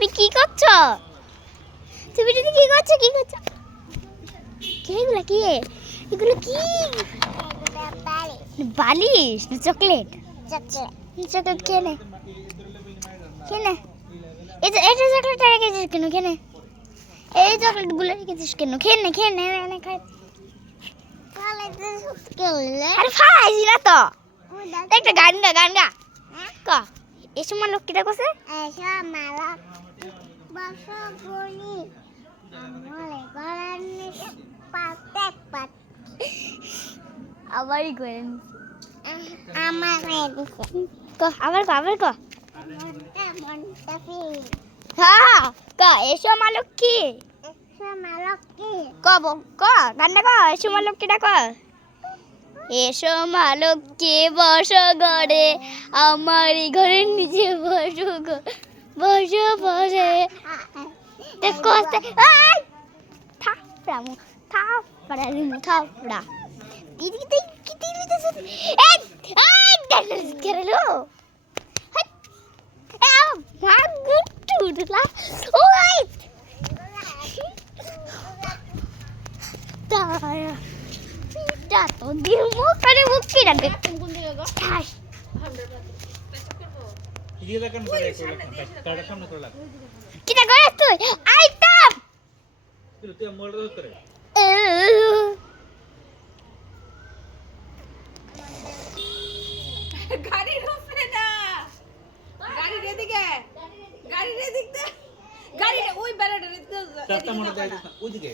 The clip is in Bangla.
তুমি কি করছো? তুমি দিদি কি করছো? কি করছো? কে এগুলো? কি এগুলো? কি বালিশ না চকলেট? চকলেট খেয়ে নে, খেয়ে নে। এই যে এটা চকলেটটা রেখেছিস কেন? খেয়ে নে। এই চকলেটগুলো রেখেছিস কেন? খেয়ে নে, খেয়ে নে, নে খাই। আরে খাইছি না তো। একটা গান গা, গান গা। ক এসো মা লক্ষ্মীটা কোসে? এসো মা লক্ষ্মী বসো বলি আমলে গলানি পাতে পাত। আবারই করেন। আমার ক আবার ক আবার ক। হ্যাঁ ক এসো মা লক্ষ্মী। এসো মা লক্ষ্মী। ক ক গানটা ক এসো মা লক্ষ্মীটা ক। এসো মা লক্ষ্মী বসো ঘরে আমারই ঘরের নিচে বসো গো বসো বসে কষ্ট থাপড়া মু থাপড়া রিমু থাপড়া দিদি তুই কি দিলি তো এই এই ডাক্তার কেরেলো মা গুট্টু উঠলা ওই তারা পিটা তো দিল মুখে মুখে ডাকে ঠাস দিয়ে দেখেন কাটার সামনে করে লাগ কিটা করে তুই আইতাম তুই মোড় ধরে গাড়ির উপরে না গাড়ির এদিকে গাড়ির এদিকে গাড়ির ওই বেড়াটা চারটা মোড় দেয় ওইদিকে